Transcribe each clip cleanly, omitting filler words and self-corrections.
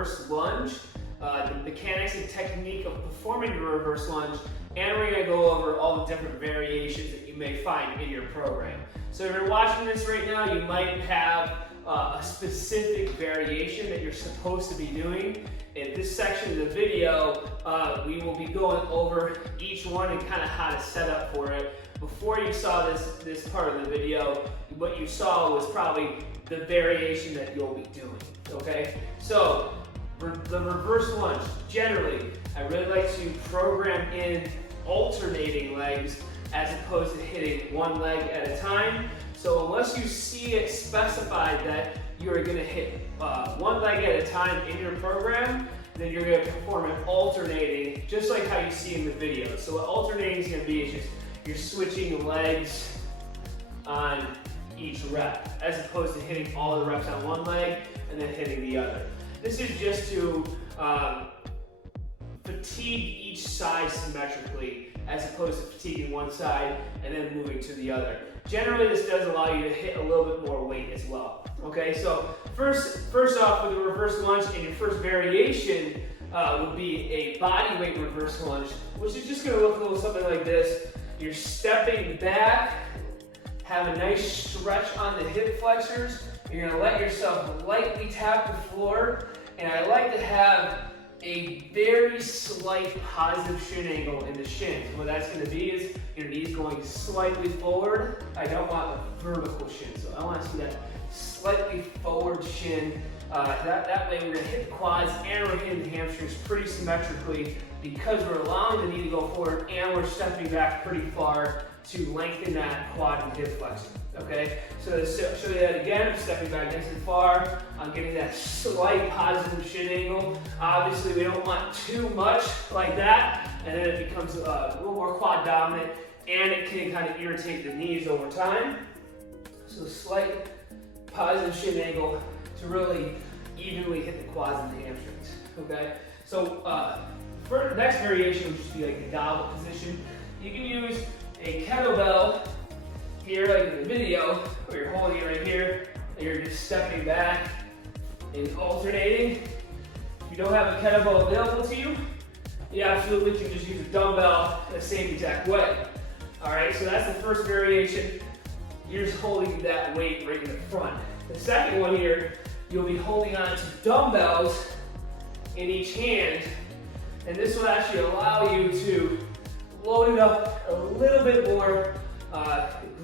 Reverse lunge, the mechanics and technique of performing the reverse lunge, and we're going to go over all the different variations that you may find in your program. So if you're watching this right now, you might have a specific variation that you're supposed to be doing. In this section of the video, we will be going over each one and kind of how to set up for it. Before you saw this part of the video, what you saw was probably the variation that you'll be doing, okay? So, the reverse lunge, generally, I really like to program in alternating legs as opposed to hitting one leg at a time. So unless you see it specified that you are going to hit one leg at a time in your program, then you're going to perform it alternating, just like how you see in the video. So what alternating is going to be is just you're switching legs on each rep, as opposed to hitting all the reps on one leg and then hitting the other. This is just to fatigue each side symmetrically, as opposed to fatiguing one side and then moving to the other. Generally, this does allow you to hit a little bit more weight as well. Okay, so first off, with the reverse lunge, and your first variation would be a body weight reverse lunge, which is just going to look a little something like this. You're stepping back, have a nice stretch on the hip flexors. You're going to let yourself lightly tap the floor, and I like to have a very slight positive shin angle in the shins. What that's going to be is your knees going slightly forward. I don't want a vertical shin, so I want to see that slightly forward shin. That way we're going to hit the quads and we're hitting the hamstrings pretty symmetrically, because we're allowing the knee to go forward and we're stepping back pretty far to lengthen that quad and hip flexor. Okay, so to show you that again, I'm stepping back nice and far. I'm getting that slight positive shin angle. Obviously, we don't want too much like that, and then it becomes a little more quad dominant, and it can kind of irritate the knees over time. So slight positive shin angle to really evenly hit the quads and the hamstrings. Okay, so for the next variation would just be like the goblet position. You can use a kettlebell here, like in the video, where you're holding it right here, and you're just stepping back and alternating. If you don't have a kettlebell available to you, you absolutely can just use a dumbbell the same exact way. All right, so that's the first variation. You're just holding that weight right in the front. The second one here, you'll be holding on to dumbbells in each hand, and this will actually allow you to load it up a little bit more.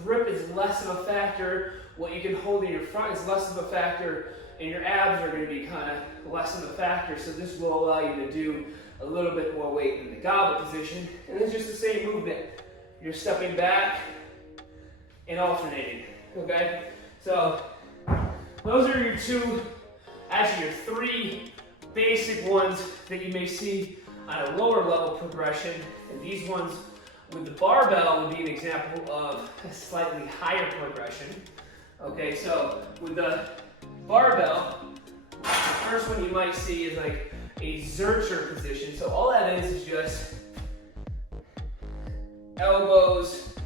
Grip is less of a factor. What you can hold in your front is less of a factor, and your abs are going to be kind of less of a factor. So this will allow you to do a little bit more weight in the goblet position. And it's just the same movement. You're stepping back and alternating. Okay? So those are your your three basic ones that you may see on a lower level progression. And these ones with the barbell would be an example of a slightly higher progression. Okay, so with the barbell, the first one you might see is like a Zercher position. So all that is just elbows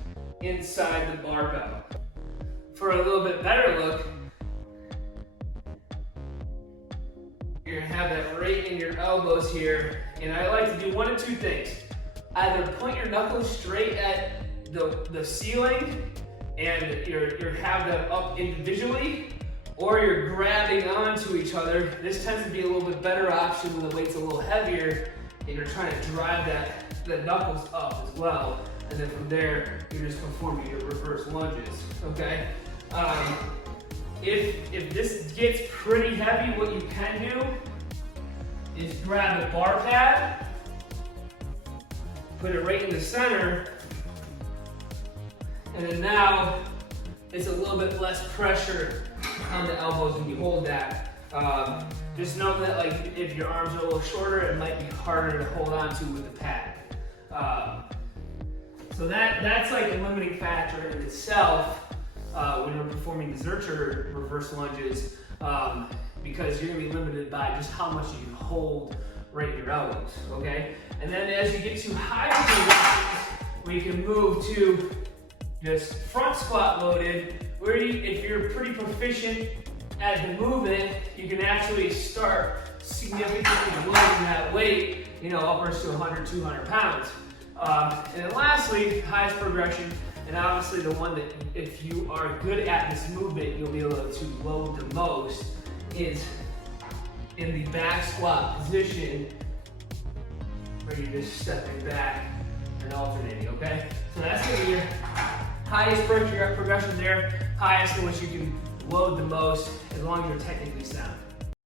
inside the barbell. For a little bit better look, you're gonna have that right in your elbows here. And I like to do one of two things. Either point your knuckles straight at the ceiling and you have them up individually, or you're grabbing onto each other. This tends to be a little bit better option when the weight's a little heavier and you're trying to drive the knuckles up as well. And then from there, you're just performing your reverse lunges, okay? If this gets pretty heavy, what you can do is grab a bar pad, put it right in the center, and then now it's a little bit less pressure on the elbows when you hold that. Just know that like if your arms are a little shorter, it might be harder to hold on to with the pad. So that's like a limiting factor in itself when you're performing the Zercher reverse lunges, because you're gonna be limited by just how much you can hold right in your elbows, okay? And then as you get to higher positions, we can move to just front squat loaded, where if you're pretty proficient at the movement, you can actually start significantly loading that weight, upwards to 100, 200 pounds. And then lastly, highest progression, and obviously the one that if you are good at this movement, you'll be able to load the most, is in the back squat position, where you're just stepping back and alternating, okay? So that's gonna be your highest progression there, highest in which you can load the most, as long as you're technically sound.